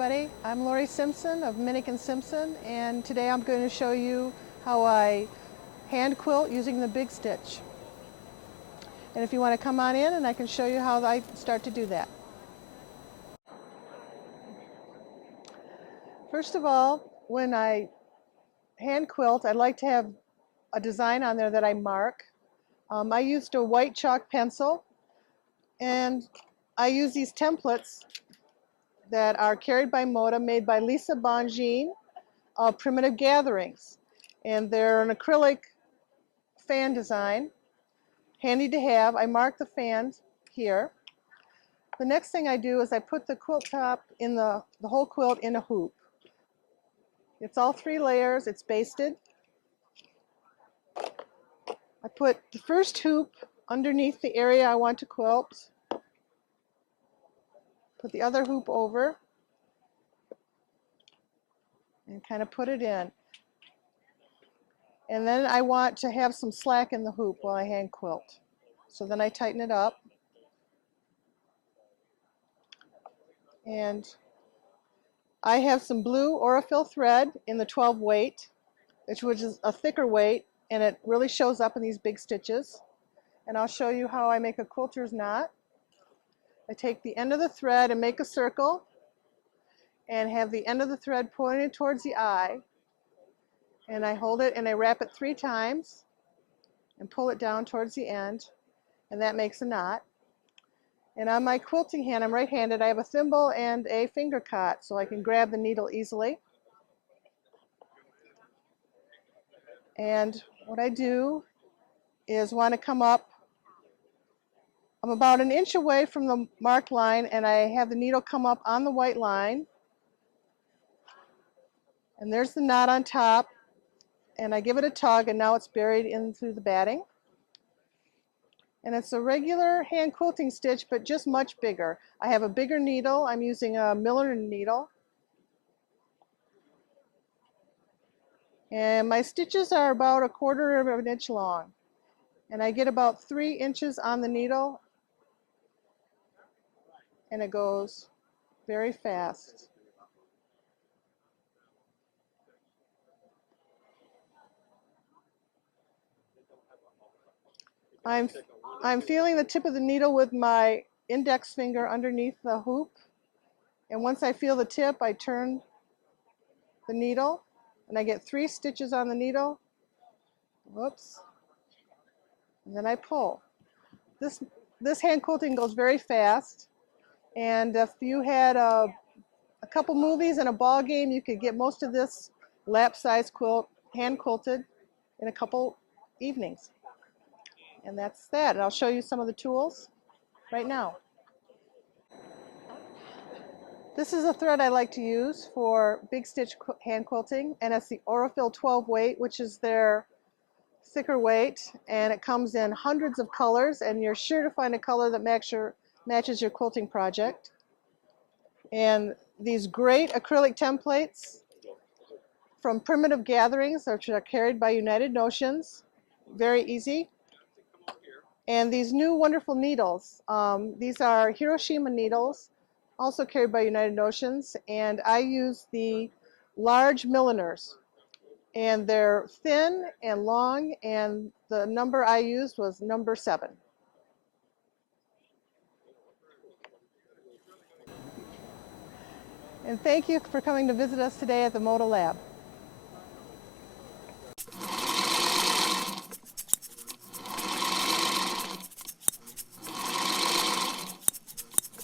everybody. I'm Laurie Simpson of Minnick & Simpson, and today I'm going to show you how I hand quilt using the big stitch. And if you want to come on in, and I can show you how I start to do that. First of all, when I hand quilt, I like to have a design on there that I mark. I used a white chalk pencil, and I use these templates that are carried by Moda, made by Lisa Bonjean of Primitive Gatherings. And they're an acrylic fan design, handy to have. I mark the fans here. The next thing I do is I put the quilt top in the whole quilt in a hoop. It's all 3 layers, it's basted. I put the first hoop underneath the area I want to quilt. Put the other hoop over and kind of put it in. And then I want to have some slack in the hoop while I hand quilt. So then I tighten it up. And I have some blue Aurifil thread in the 12 weight, which is a thicker weight, and it really shows up in these big stitches. And I'll show you how I make a quilter's knot. I take the end of the thread and make a circle, and have the end of the thread pointed towards the eye. And I hold it and I wrap it 3 times and pull it down towards the end, and that makes a knot. And on my quilting hand, I'm right-handed, I have a thimble and a finger cot so I can grab the needle easily. And what I do is want to come up, I'm about 1 inch away from the marked line, and I have the needle come up on the white line. And there's the knot on top, and I give it a tug, and now it's buried in through the batting. And it's a regular hand quilting stitch, but just much bigger. I have a bigger needle. I'm using a Miller needle. And my stitches are about 1/4 of an inch long. And I get about 3 inches on the needle, and it goes very fast. I'm feeling the tip of the needle with my index finger underneath the hoop, and once I feel the tip, I turn the needle, and I get 3 stitches on the needle. Whoops. And then I pull. This hand quilting goes very fast, and if you had a couple movies and a ball game, you could get most of this lap-size quilt hand quilted in a couple evenings. And that's that. And I'll show you some of the tools right now. This is a thread I like to use for big stitch hand quilting, and it's the Aurifil 12 weight, which is their thicker weight, and it comes in hundreds of colors, and you're sure to find a color that matches your quilting project. And these great acrylic templates from Primitive Gatherings, which are carried by United Notions, very easy. And these new wonderful needles, these are Hiroshima needles, also carried by United Notions, and I use the large milliners. And they're thin and long, and the number I used was number 7. And thank you for coming to visit us today at the Moda Lab.